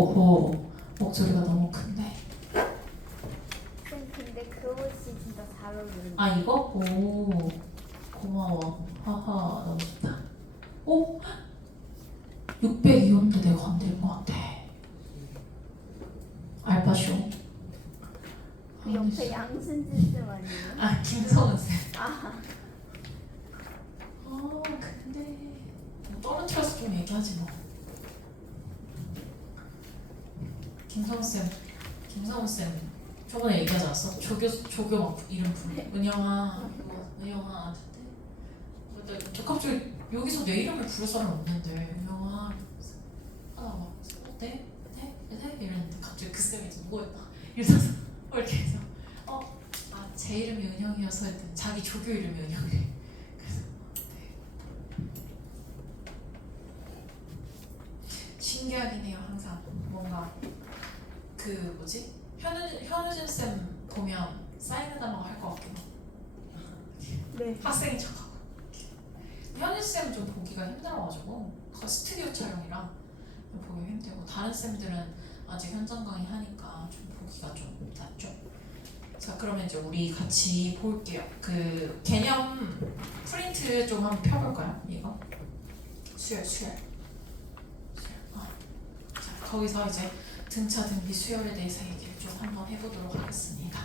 오호. 목소리가 너무 큰데. 쌤 근데 그 옷이 진짜 잘 어울리네. 아 이거? 오. 고마워. 하하 너무 좋다. 오? 602호인데 내가 건드린 것 같아. 알바쇼. 그 옆에 양순진 쌤 아니에요? 아 김성은 쌤. 아, 근데 뭐 떨어뜨려서 좀 얘기하지 뭐. 김성은 쌤 저번에 얘기하지 않았어? 조교 막 이름 부르. 은영아, 은영아. 근데 저 갑자기 여기서 내 이름을 부를 사람 없는데 은영아. 막 네? 이랬는데 갑자기 그 쌤이 누구였나? 이러면서 이렇게 해서 제 이름이 은영이어서 했더니 자기 조교 이름이 은영이래. 그래서 네. 신기하긴 해요. 항상 뭔가 그 뭐지? 현우진 쌤 보면 사인해달라고 할 것 같긴 해. 네. 학생인 척하고. 현우진 쌤은 좀 보기가 힘들어가지고 스튜디오 촬영이라 보기 힘들고 다른 쌤들은 아직 현장 강의 하니까 좀 보기가 좀 낫죠. 자 그러면 이제 우리 같이 볼게요. 그 개념 프린트 좀 한번 펴볼까요? 이거 수열. 자 거기서 이제 등차 등비 수열에 대해서 얘기를 좀 한번 해보도록 하겠습니다.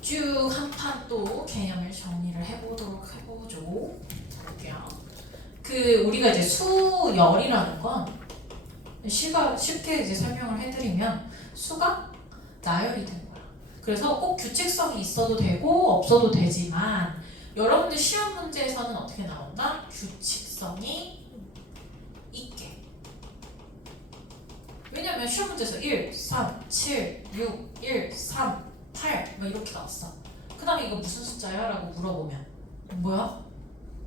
쭉 한 판 또 개념을 정리를 해보죠. 볼게요. 그 우리가 이제 수열이라는 건 쉽게 이제 설명을 해드리면 수가 나열이 되는 거야. 그래서 꼭 규칙성이 있어도 되고 없어도 되지만 여러분들 시험 문제에서는 어떻게 나온다? 규칙성이 있게. 왜냐면 시험 문제에서 1, 3, 7, 6, 1, 3, 8 막 이렇게 나왔어. 그 다음에 이거 무슨 숫자야? 라고 물어보면 뭐야?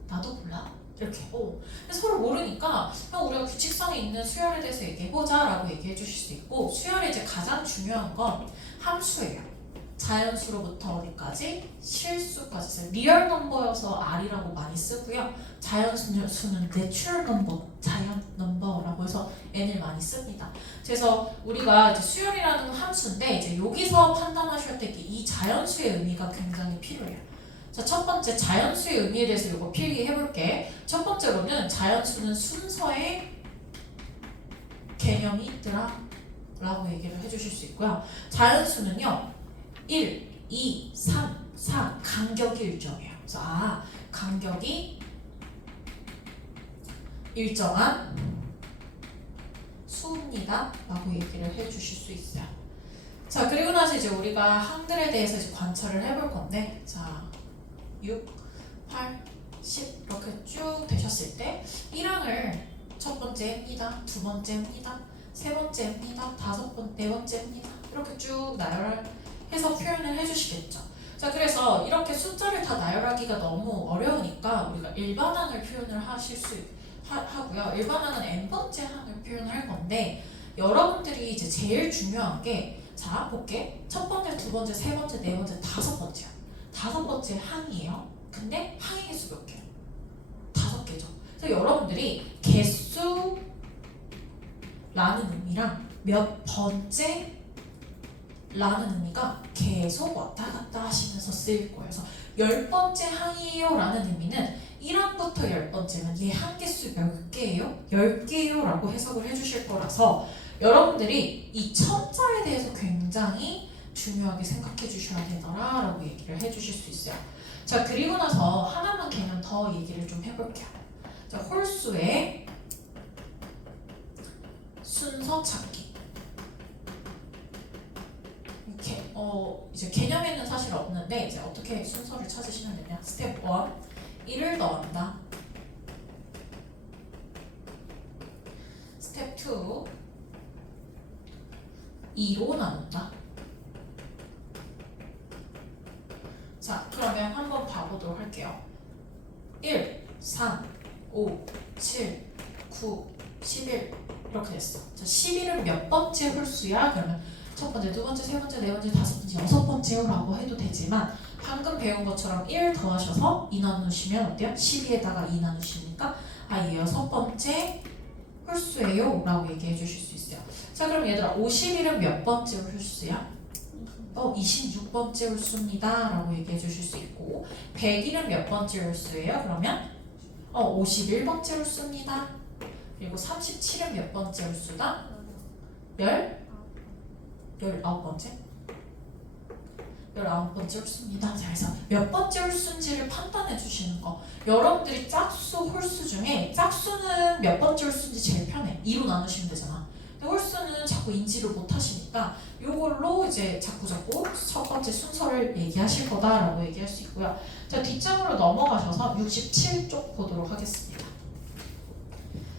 나도 몰라? 이렇게. 근데 서로 모르니까 우리가 규칙성이 있는 수열에 대해서 얘기해보자 라고 얘기해 주실 수 있고 수열의 이제 가장 중요한 건 함수예요. 자연수로부터 어디까지? 실수까지. 리얼 넘버여서 R이라고 많이 쓰고요. 자연수는 내추럴 넘버, 자연 넘버라고 해서 N을 많이 씁니다. 그래서 우리가 이제 수열이라는 함수인데 이제 여기서 판단하실 때 이 자연수의 의미가 굉장히 필요해요. 자, 첫 번째 자연수의 의미에 대해서 이거 필기해볼게. 첫 번째로는 자연수는 순서의 개념이 있더라 라고 얘기를 해주실 수 있고요. 자연수는요 1, 2, 3, 4 간격이 일정해요. 그래서 간격이 일정한 수입니다 라고 얘기를 해주실 수 있어요. 자 그리고 나서 이제 우리가 항들에 대해서 이제 관찰을 해볼 건데 자 6, 8, 10 이렇게 쭉 되셨을 때 1항을 첫 번째입니다, 두 번째입니다, 세 번째입니다, 네 번째입니다 이렇게 쭉 나열해서 표현을 해주시겠죠. 자 그래서 이렇게 숫자를 다 나열하기가 너무 어려우니까 우리가 일반항을 표현을 하실 수 하고요. 일반항은 n번째 항을 표현할 건데 여러분들이 이제 제일 중요한 게 자 볼게. 첫 번째, 두 번째, 세 번째, 네 번째, 다섯 번째야. 다섯 번째 항이에요. 근데 항의 개수 몇 개요? 5개죠. 그래서 여러분들이 개수라는 의미랑 몇 번째 라는 의미가 계속 왔다 갔다 하시면서 쓰일 거예요. 그래서 10번째 항이에요 라는 의미는 1항부터 10번째는 얘 항 개수 몇 개예요? 10개예요 라고 해석을 해주실 거라서 여러분들이 이 첨자에 대해서 굉장히 중요하게 생각해 주셔야 되더라 라고 얘기를 해주실 수 있어요. 자 그리고 나서 하나만 개념 더 얘기를 좀 해볼게요. 자 홀수의 순서 찾기. 이렇게 이제 개념에는 사실 없는데 이제 어떻게 순서를 찾으시면 되냐? 스텝 1 1을 더한다. 스텝 2 2로 나눈다. 자 그러면 한번 봐보도록 할게요. 1, 3, 5, 7, 9, 11 이렇게 됐어. 자 11은 몇 번째 홀수야? 그러면 첫 번째, 두 번째, 세 번째, 네 번째, 다섯 번째, 여섯 번째라고 해도 되지만 방금 배운 것처럼 1 더하셔서 2 나누시면 어때요? 12에다가 2 나누시니까 얘 여섯 번째 홀수예요 라고 얘기해 주실 수 있어요. 자 그럼 얘들아 51은 몇 번째 홀수야? 26번째 홀수입니다 라고 얘기해 주실 수 있고 101은 몇 번째 홀수예요? 그러면 51번째 홀수입니다. 그리고 37은 몇 번째 홀수다? 19번째? 19번째 홀수입니다. 자, 그래서 몇 번째 홀수인지를 판단해 주시는 거. 여러분들이 짝수, 홀수 중에 짝수는 몇 번째 홀수인지 제일 편해. 2로 나누시면 되잖아. 근데 홀수는 자꾸 인지를 못 하시니까 이걸로 이제 자꾸 첫 번째 순서를 얘기하실 거다라고 얘기할 수 있고요. 자, 뒷장으로 넘어가셔서 67쪽 보도록 하겠습니다.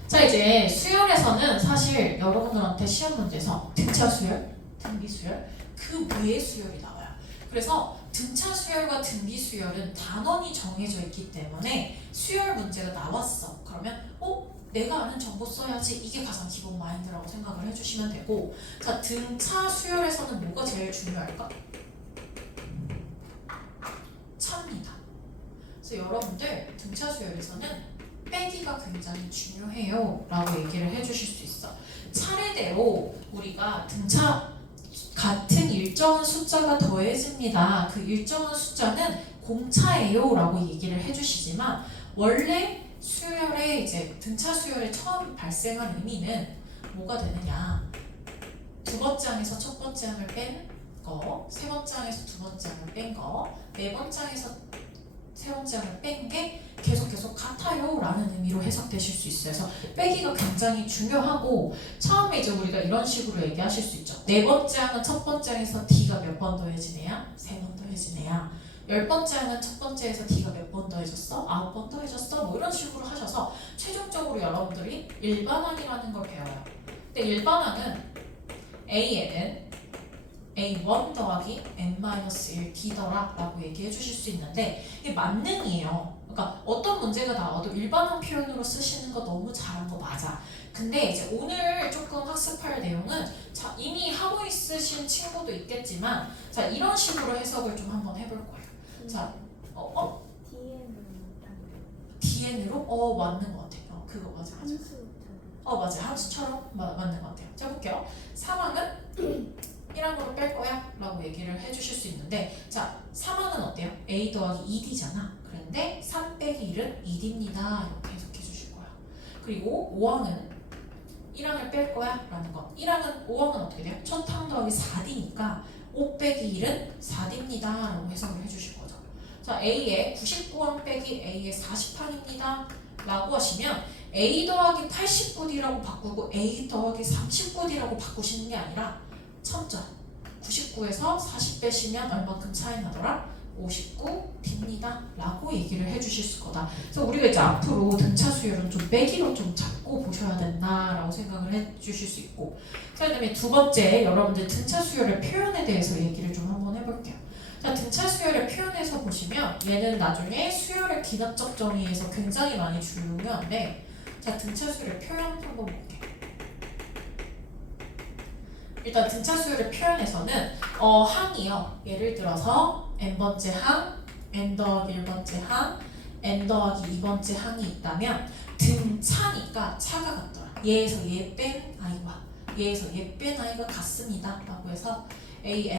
자, 이제 수열에서는 사실 여러분들한테 시험 문제에서 등차 수열, 등비 수열, 그 외의 수열이 나와요. 그래서 등차 수열과 등비 수열은 단원이 정해져 있기 때문에 수열 문제가 나왔어. 그러면 내가 아는 정보 써야지. 이게 가장 기본 마인드라고 생각을 해주시면 되고, 자 등차 수열에서는 뭐가 제일 중요할까? 차입니다. 그래서 여러분들 등차 수열에서는 빼기가 굉장히 중요해요 라고 얘기를 해주실 수 있어. 차례대로 우리가 등차 같은 일정한 숫자가 더해집니다. 그 일정한 숫자는 공차예요 라고 얘기를 해주시지만 원래 수열의 이제 등차 수열에 처음 발생한 의미는 뭐가 되느냐, 두 번째 항에서 첫 번째 항을 뺀 거, 세 번째 항에서 두 번째 항을 뺀 거, 네 번째 항에서 세 번째 항을 뺀 게 계속 같아요 라는 의미로 해석되실 수 있어요. 그래서 빼기가 굉장히 중요하고, 처음에 이제 우리가 이런 식으로 얘기하실 수 있죠. 네 번째 항은 첫 번째 항에서 D가 몇 번 더해지네야? 3번 더해지네야. 10번째 항은 첫 번째에서 D가 몇 번 더해졌어? 9번 더해졌어? 뭐 이런 식으로 하셔서 최종적으로 여러분들이 일반항이라는 걸 배워요. 근데 일반항은 A에는 A1 더하기 N-1 D더라 라고 얘기해 주실 수 있는데, 이게 만능이에요. 그러니까 어떤 문제가 나와도 일반항 표현으로 쓰시는 거 너무 잘한 거 맞아. 근데 이제 오늘 조금 학습할 내용은 이미 하고 있으신 친구도 있겠지만, 자 이런 식으로 해석을 좀 한번 해볼 거예요. 자, DN으로? 맞는 것 같아요. 그거 맞아. 맞아. 함수처럼 맞는 것 같아요. 자 볼게요. 상황은 1항으로 뺄 거야 라고 얘기를 해주실 수 있는데, 자 3항은 어때요? A 더하기 2D잖아. 그런데 3 빼기 1은 2D입니다 이렇게 해석해 주실 거야. 그리고 5항은 1항을 뺄 거야 라는 거. 5항은 어떻게 돼요? 첫 항 더하기 4D니까 5 빼기 1은 4D입니다 라고 해석을 해주실 거죠. 자 A의 99항 빼기 A의 40항입니다 라고 하시면 A 더하기 89D라고 바꾸고 A 더하기 39D라고 바꾸시는 게 아니라 첨자 99에서 40 빼시면 얼만큼 차이 나더라? 59D입니다 라고 얘기를 해주실 수 거다. 그래서 우리가 이제 앞으로 등차 수열은 좀 빼기로 좀 잡고 보셔야 된다라고 생각을 해주실 수 있고, 그 다음에 두 번째, 여러분들 등차 수열의 표현에 대해서 얘기를 좀 한번 해볼게요. 자, 등차 수열의 표현에서 보시면 얘는 나중에 수열의 기하적 정의에서 굉장히 많이 중요한데, 자 등차 수열의 표현 한번 볼게요. 일단 등차 수열의 표현에서는 항이요. 예를 들어서 n번째 항, n 더하기 1번째 항, n 더하기 2번째 항이 있다면 등차니까 차가 같더라. 얘에서 얘 뺀 i와 얘에서 얘 뺀 i가 같습니다 라고 해서 a